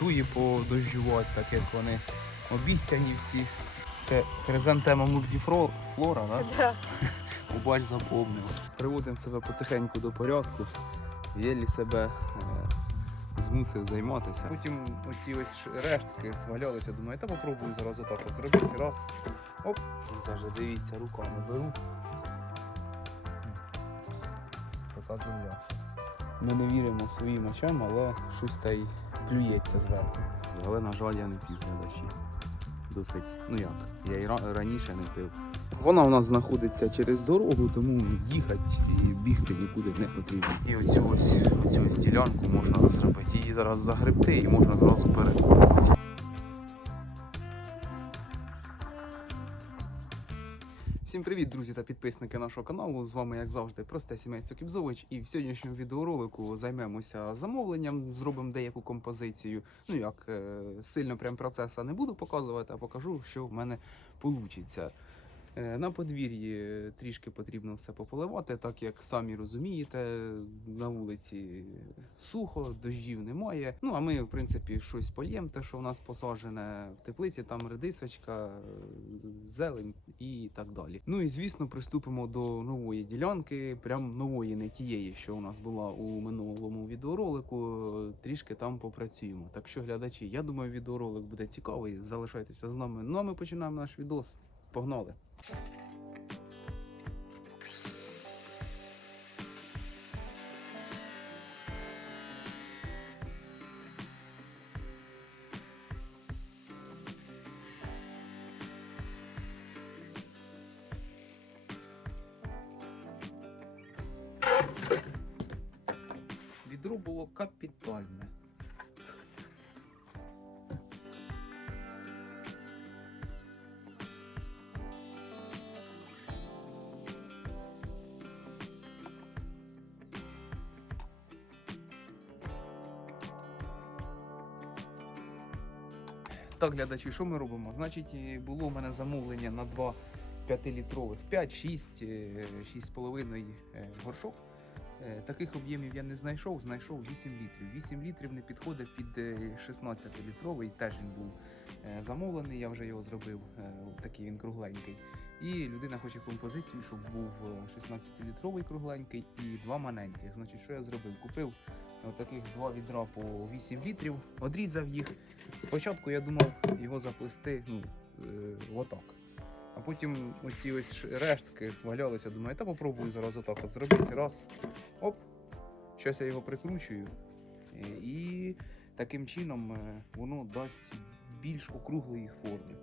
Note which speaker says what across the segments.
Speaker 1: Дує подождювати, так як вони обіцяні всі. Це хризантема мультифлора, да?
Speaker 2: Да.
Speaker 1: Побач заповнив. Приводимо себе потихеньку до порядку. Єлі себе е, змусив займатися. Потім оці ось рештки валялися. Думаю, та попробую зараз отак от зробити. Раз. Оп. Даже дивіться, руками беру. Така земля. Ми не віримо своїм очам, але щось та й клюється зверху. Але, на жаль, я не пів глядачі. Досить. Ну як, я і раніше не пив. Вона у нас знаходиться через дорогу, тому їхати і бігти нікуди не потрібно. І оцю ось, оцю ось ділянку можна зробити. Її зараз загребти і можна зразу перекопати. Всім привіт, друзі та підписники нашого каналу. З вами, як завжди, просте сімейство Кібзович. І в сьогоднішньому відеоролику займемося замовленням, зробимо деяку композицію. Ну як е, сильно прям процеса не буду показувати, а покажу, що в мене вийде. На подвір'ї трішки потрібно все пополивати, так як самі розумієте, на вулиці сухо, дощів немає. Ну а ми, в принципі, щось польємо, те, що в нас посаджене в теплиці, там редисочка, зелень і так далі. Ну і звісно, приступимо до нової ділянки, прям нової, не тієї, що у нас була у минулому відеоролику. Трішки там попрацюємо. Так що, глядачі, я думаю, відеоролик буде цікавий. Залишайтеся з нами. Ну а ми починаємо наш відос. Погнали! Так, глядачі, що ми робимо? Значить, було у мене замовлення на два 5-літрових, 5, 6, е, 6,5 е, горшок. Е, Таких об'ємів я не знайшов, знайшов 8 літрів. 8 літрів не підходить під е, 16-літровий, теж він був замовлений, я вже його зробив, такий він кругленький. І людина хоче композицію, щоб був е, 16-літровий кругленький і два маленьких. Значить, що я зробив? Купив таких два відра по 8 літрів, одрізав їх. Спочатку я думав його заплести ну, е, отак. А потім оці ось рештки валялися, думаю, та попробую зараз отак от зробити. Раз. Оп. Щось я його прикручую. Е, І таким чином е, воно дасть більш округлої форми.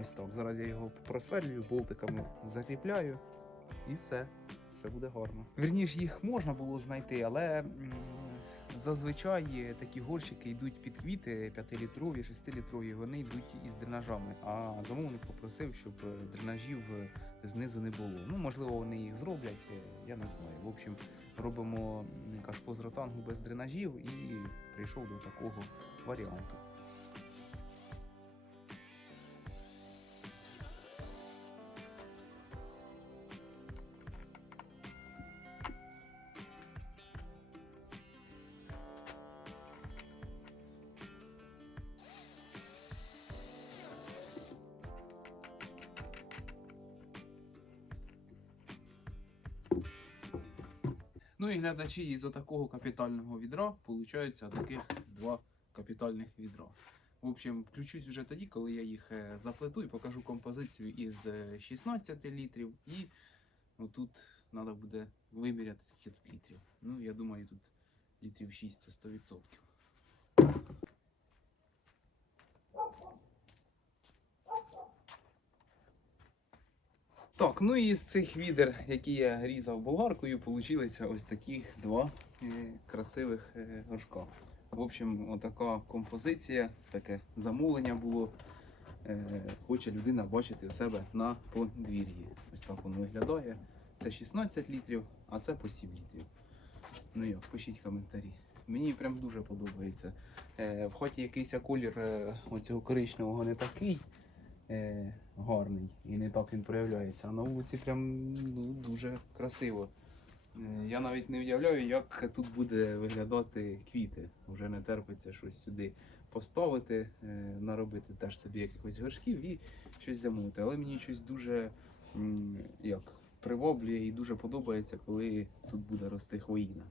Speaker 1: Ось так. Зараз я його просверлюю, болтиками закріпляю і все. Все буде гарно. Вірніше, їх можна було знайти, але зазвичай такі горщики йдуть під квіти 5-літрові, 6-літрові, вони йдуть із дренажами. А замовник попросив, щоб е, дренажів е, знизу не було. Ну, можливо, вони їх зроблять, е, я не знаю. В общем, робимо кашпо з ротангу без дренажів і прийшов до такого варіанту. І глядачі із отакого капітального відра получаються таких два капітальних відра. В общем, включусь вже тоді, коли я їх е, заплету і покажу композицію із е, 16 літрів. І тут треба буде виміряти, скільки тут літрів. Ну, я думаю, тут літрів 6 це 100%. Так, ну і з цих відер, які я різав болгаркою, получилися ось таких два е, красивих е, горшка. В общем, отака композиція, таке замовлення було. Е, хоче людина бачити себе на подвір'ї. Ось так воно виглядає. Це 16 літрів, а це по 7 літрів. Ну як, пишіть коментарі. Мені прям дуже подобається. В хаті якийсь колір оцього коричневого не такий е, гарний і не так він проявляється. А на вулиці прям ну, дуже красиво. Е, Я навіть не уявляю, як тут буде виглядати квіти. Вже не терпиться щось сюди поставити, е, наробити теж собі якихось горшків і щось замовити. Але мені щось дуже м, як, приваблює і дуже подобається, коли тут буде рости хвоїна.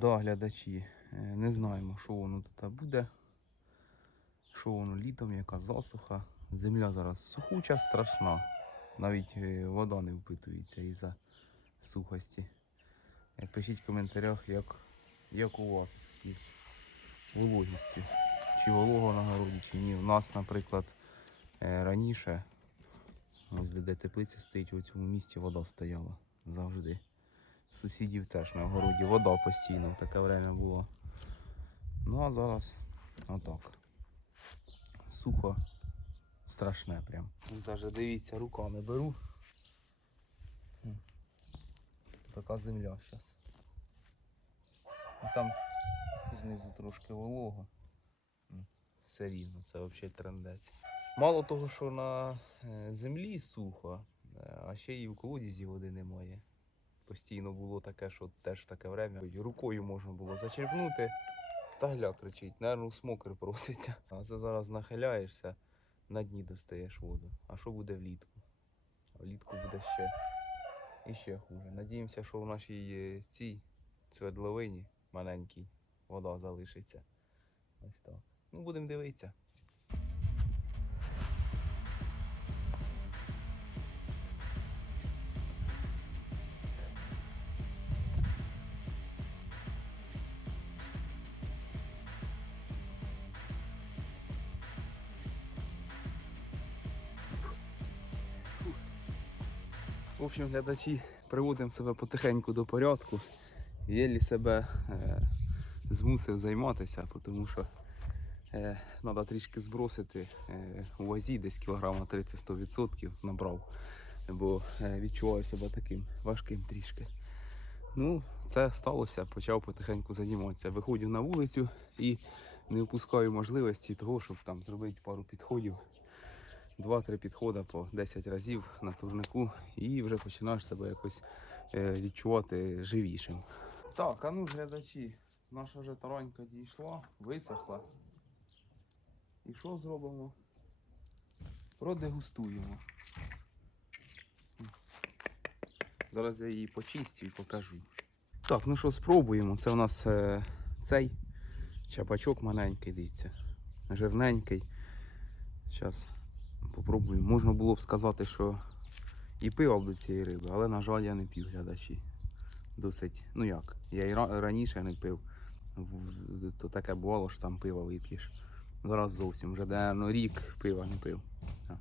Speaker 1: Да, е, не знаємо, що воно тут буде. Що воно літом, яка засуха. Земля зараз сухуча, страшна. Навіть е, вода не впитується із-за сухості. Е, Пишіть в коментарях, як, як у вас із вологістю. Чи волого на городі, чи ні. У нас, наприклад, раніше, ось де теплиця стоїть, у цьому місці вода стояла завжди. Сусідів теж на огороді вода постійно в таке время було. Ну а зараз отак. Сухо, страшне прям. Ось дивіться, руками беру. Така земля зараз. Там знизу трошки волого. Все рівно, це взагалі трендець. Мало того, що на е, землі сухо, е, а ще і в колодязі води немає постійно було таке, що теж таке время. Рукою можна було зачерпнути, та гля кричить, нервно смокер проситься. А це зараз нахиляєшся, на дні достаєш воду. А що буде влітку? Влітку буде ще і ще хуже. Надіємося, що в нашій е, цій свердловині маленькій вода залишиться. Ось так. Ну, будемо дивитися. В общем, глядачі, приводимо себе потихеньку до порядку. Єлі себе е, змусив займатися, тому що е, треба трішки збросити е, у вазі, десь кілограма 30-100% набрав, бо е, відчуваю себе таким важким трішки. Ну, це сталося, почав потихеньку займатися. Виходжу на вулицю і не впускаю можливості того, щоб там зробити пару підходів. Два-три підходи по 10 разів на турнику і вже починаєш себе якось е, відчувати живішим. Так, а ну глядачі, наша вже таранька дійшла, висохла. І що зробимо? Продегустуємо. Зараз я її почистю і покажу. Так, ну що, спробуємо. Це у нас е, цей чапачок маленький, дивіться. Жирненький. Зараз попробую. Можна було б сказати, що і пива до цієї риби, але, на жаль, я не пів глядачі. Досить, ну як, я і раніше не пив. То таке бувало, що там пиво вип'єш. Зараз зовсім вже наверно, рік пива не пив. Так.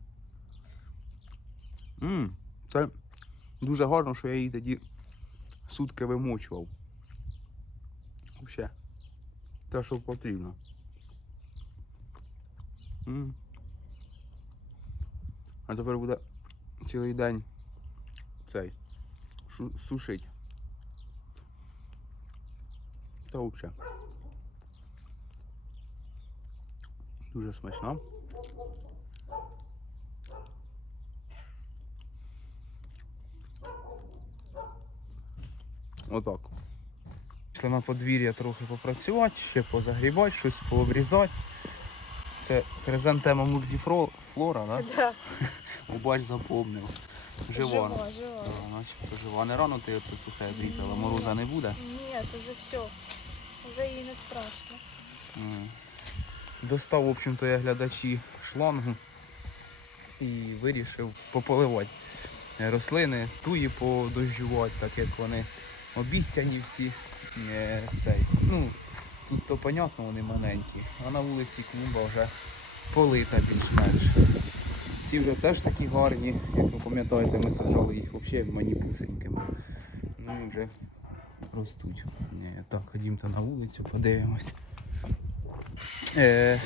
Speaker 1: Це дуже гарно, що я її тоді сутки вимочував. Взагалі. Те, що потрібно. М. А тепер буде цілий день цей сушить. Та взагалі. Дуже смачна. Отак. Пішли на подвір'я трохи попрацювати, ще позагрібати, щось пообрізати. Це хризантема мультифлора, так? Да?
Speaker 2: Да,
Speaker 1: Побач, запомнив. Жива.
Speaker 2: жива,
Speaker 1: Да,
Speaker 2: жива.
Speaker 1: начебто жива. Не рано ти оце сухе обрізала, мороза не буде.
Speaker 2: Нет, уже все. Уже їй не страшно.
Speaker 1: М. Достав, в общем-то, я глядачі шлангу. і вирішив пополивати рослини, туї подожжувати, так як вони обіцяні всі. Е, Цей. Ну, тут то понятно, вони маленькі, а на вулиці клумба вже полита більш-менш. Ці вже теж такі гарні, як ви пам'ятаєте, ми саджали їх взагалі маніпусенькими. Ну і вже ростуть. Е, Так, ходімте на вулицю, подивимось. Е,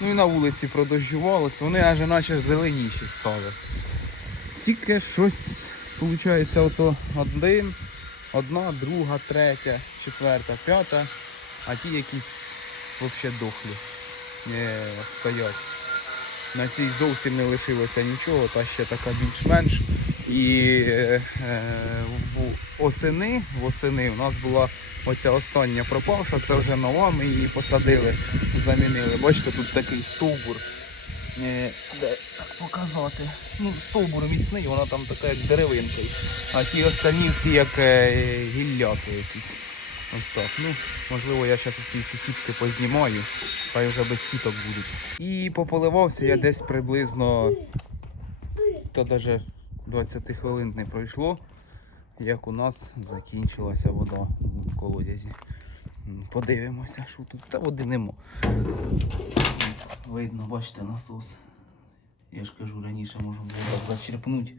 Speaker 1: ну і на вулиці продожжувалося, вони аж наче зеленіші стали. Тільки щось, виходить, ото один, одна, друга, третя, четверта, п'ята, а ті якісь взагалі дохлі е, стоять. На цій зовсім не лишилося нічого, та ще така більш-менш. І е, е, в осени, у нас була оця остання пропавша, це вже нова, ми її посадили, замінили. Бачите, тут такий стовбур. Е, де показати? Ну, стовбур міцний, вона там така як деревинка. А ті останні всі як е, гілляки якісь. Ось так. Ну, можливо, я зараз ці всі сітки познімаю, хай вже без сіток будуть. І пополивався я десь приблизно, то навіть 20 хвилин не пройшло, як у нас закінчилася вода у колодязі. Подивимося, що тут. Та води нема. Видно, бачите, насос. Я ж кажу, раніше можна було зачерпнути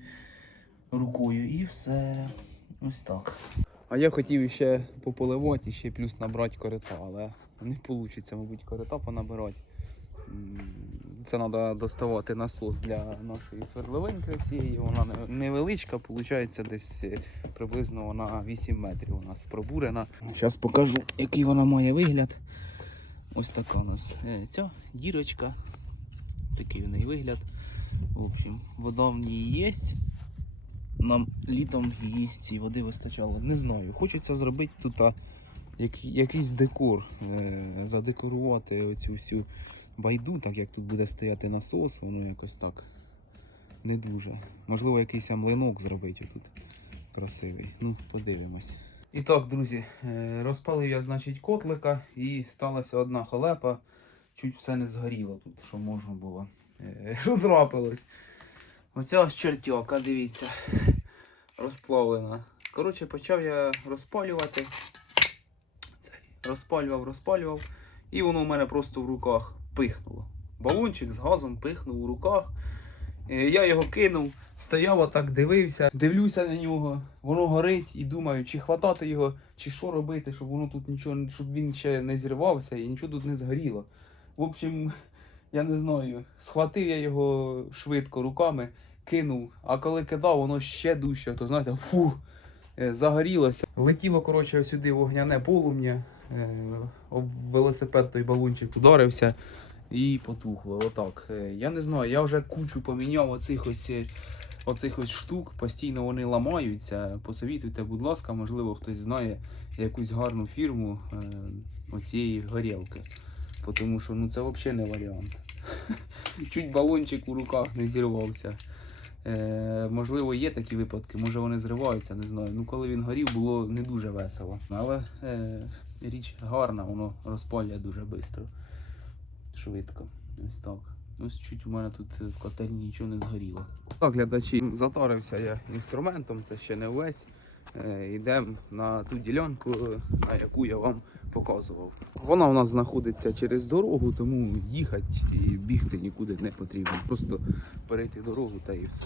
Speaker 1: рукою і все. Ось так. А я хотів ще пополивати, ще плюс набрати корита, але не вийде, мабуть, корита понабирати. Це треба доставати насос для нашої свердловинки цієї. Вона невеличка, виходить десь е, приблизно вона 8 метрів у нас пробурена. Зараз покажу, який вона має вигляд. Ось така у нас е, ця дірочка. Такий у неї вигляд. В общем, вода в ній є. Нам літом її цієї води вистачало. Не знаю. Хочеться зробити тут а, як, якийсь декор, е, задекорувати оцю всю байду, так як тут буде стояти насос, воно якось так не дуже. Можливо, якийсь млинок зробити тут красивий. Ну, подивимось. І так, друзі, е, розпалив я, значить, котлика і сталася одна халепа. Чуть все не згоріло тут, що можна було. Е, Що трапилось? Оця ось чертяка, дивіться, розплавлена. Коротше, почав я розпалювати. Розпалював, розпалював. І воно в мене просто в руках пихнуло. Балончик з газом пихнув у руках. Е, Я його кинув, стояв отак, дивився, дивлюся на нього, воно горить і думаю, чи хватати його, чи що робити, щоб воно тут нічого, щоб він ще не зірвався і нічого тут не згоріло. В общем, я не знаю, схватив я його швидко руками, кинув, а коли кидав, воно ще дужче, то знаєте, фу, е, загорілося. Летіло, коротше, сюди вогняне полум'я, е, велосипед той балончик ударився і потухло. Отак. Е, Я не знаю, я вже кучу поміняв оцих ось. Оцих ось штук постійно вони ламаються. Посовітуйте, будь ласка, можливо, хтось знає якусь гарну фірму е, оцієї горілки. Тому що ну, це взагалі не варіант. Чуть балончик у руках не зірвався. Е, можливо, є такі випадки, може вони зриваються, не знаю. Ну, коли він горів, було не дуже весело. Але е, річ гарна, воно розпалює дуже швидко. Швидко. Ось так. Ось чуть у мене тут е, в котельні нічого не згоріло. Так, глядачі, заторився я інструментом, це ще не весь. Е, Йдемо на ту ділянку, на яку я вам показував. Вона у нас знаходиться через дорогу, тому їхати і бігти нікуди не потрібно. Просто перейти дорогу та і все.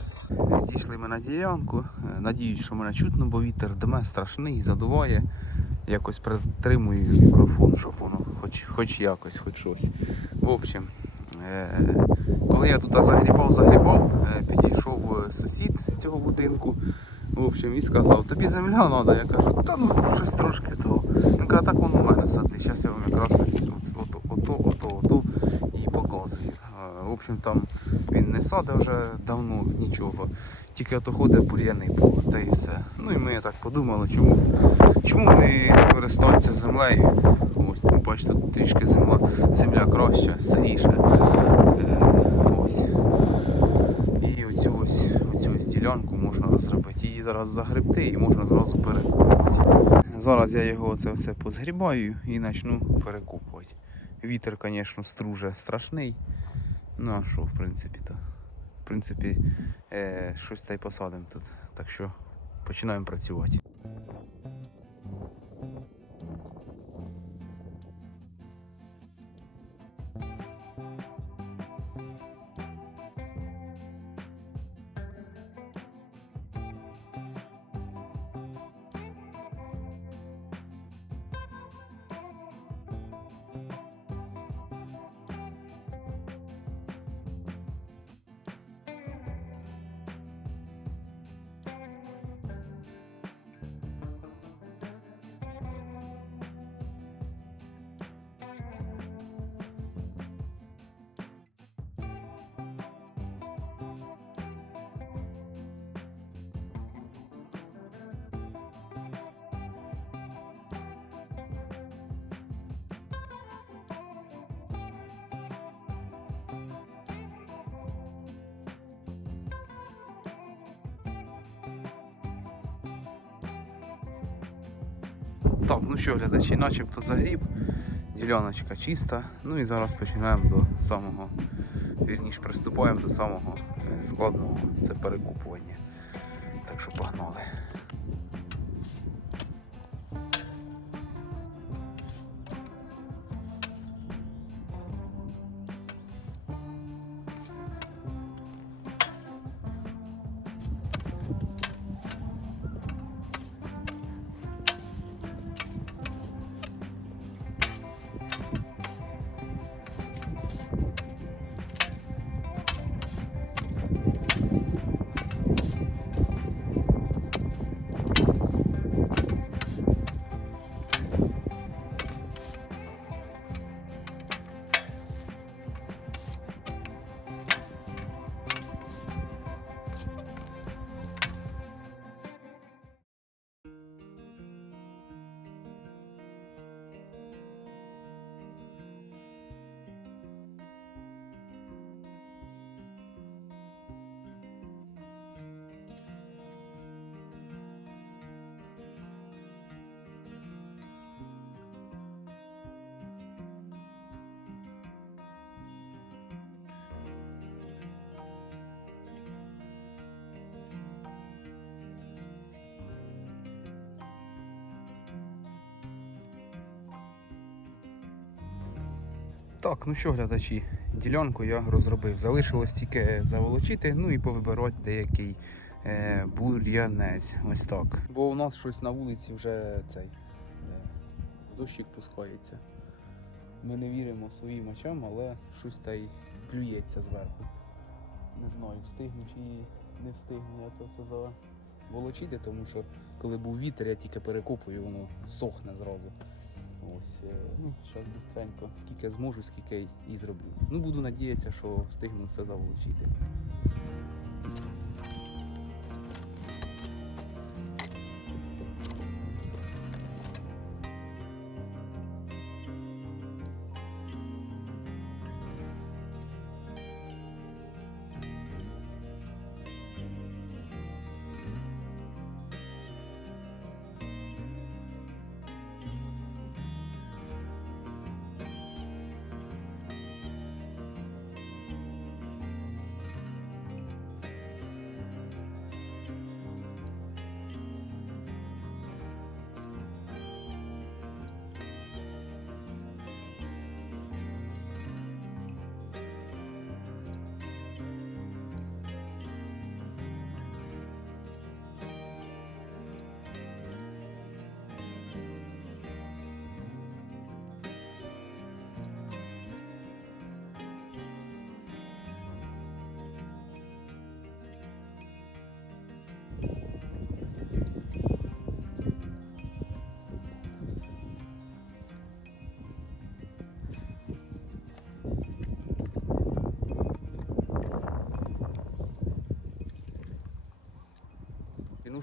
Speaker 1: Дійшли ми на ділянку. Е, Надіюсь, що мене чутно, бо вітер дме страшний, задуває. Якось притримую мікрофон, щоб воно хоч, хоч якось, хоч щось. В общем, е, коли я тут загрібав, загрібав, підійшов сусід цього будинку. В общем, і сказав, тобі земля треба. Я кажу, та ну щось трошки того. Він каже, так воно у мене сади. Зараз я вам якраз ось от, ото, ото, ото, ото і показую. В общем, там він не саде вже давно нічого. Тільки ото ходить бур'яни було, та і все. Ну і ми так подумали, чому, чому не скористатися землею. Ось, тому бачите, тут трішки земля, земля краща, сиріша. Е, ось. І оцю ось, оцю ось ділянку можна розробити. Зараз загребти і можна зразу перекупувати. Зараз я його це все позгрібаю і почну перекопувати. Вітер, звісно, струже страшний. Ну а що, в принципі, то принципі, е, щось та й посадимо тут. Так що починаємо працювати. Так, ну що, глядачі, начебто загріб, діляночка чиста. Ну і зараз починаємо до самого, вірніше, приступаємо до самого е, складного, це перекупування. Так що погнали. Так, ну що, глядачі, ділянку я розробив. Залишилось тільки заволочити, ну і повибирати деякий е, бур'янець. Ось так. Бо у нас щось на вулиці вже цей е, дощик пускається. Ми не віримо своїм очам, але щось та й плюється зверху. Не знаю, встигну чи не встигну я це все заволочити, тому що коли був вітер, я тільки перекопую, воно сохне зразу. Ось, е, ну, зараз бістренько, скільки зможу, скільки і зроблю. Ну, буду надіятися, що встигну все заволочити.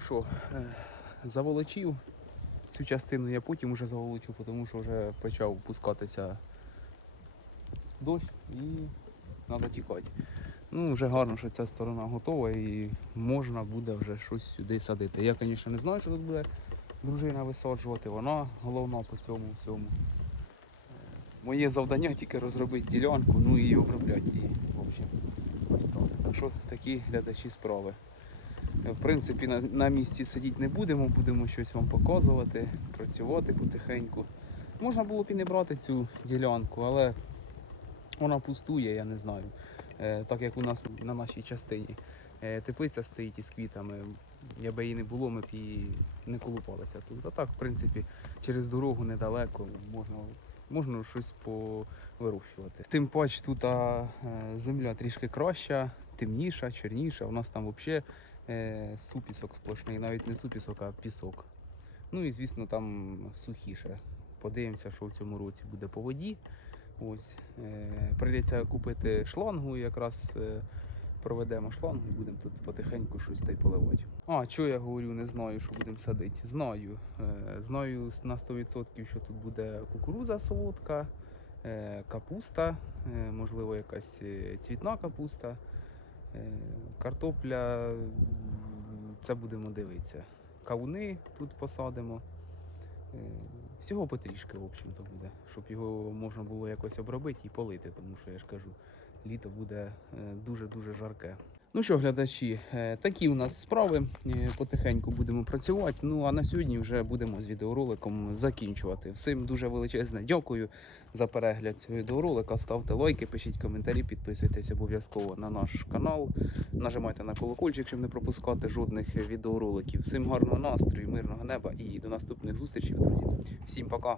Speaker 1: Що, е, заволочив. Цю частину я потім вже заволочу, тому що вже почав пускатися дощ і треба тікати. Ну, вже гарно, що ця сторона готова і можна буде вже щось сюди садити. Я, звісно, не знаю, що тут буде дружина висаджувати, вона головна по цьому всьому. Е, Моє завдання тільки розробити ділянку, ну і обробляти її. В общем, ось так. Так що такі глядачі справи. В принципі, на, на місці сидіти не будемо, будемо щось вам показувати, працювати потихеньку. Можна було б і не брати цю ділянку, але вона пустує, я не знаю. Е, так як у нас на нашій частині е, теплиця стоїть із квітами. Якби її не було, ми б її не колупалися тут. А так, в принципі, через дорогу недалеко можна, можна щось повирощувати. Тим пач тут а, е, земля трішки краща, темніша, чорніша. У нас там взагалі е, супісок сплошний, навіть не супісок, а пісок. Ну і звісно, там сухіше. Подивимося, що в цьому році буде по воді. Ось е, прийдеться купити шлангу, якраз е, проведемо шлангу і будемо тут потихеньку щось та й поливати. А, що я говорю, не знаю, що будемо садити. Знаю. Знаю на 100%, що тут буде кукуруза солодка, капуста, можливо, якась цвітна капуста, картопля. Це будемо дивитися. Кавуни тут посадимо. Е, Всього потрішки, в общем-то, буде, щоб його можна було якось обробити і полити, тому що я ж кажу, літо буде е, дуже-дуже жарке. Ну що, глядачі, е, такі у нас справи. Е, Потихеньку будемо працювати. Ну а на сьогодні вже будемо з відеороликом закінчувати. Всім дуже величезне дякую за перегляд цього відеоролика. Ставте лайки, пишіть коментарі, підписуйтесь обов'язково на наш канал. Нажимайте на колокольчик, щоб не пропускати жодних відеороликів. Всім гарного настрою, мирного неба і до наступних зустрічей, друзі. Всім пока!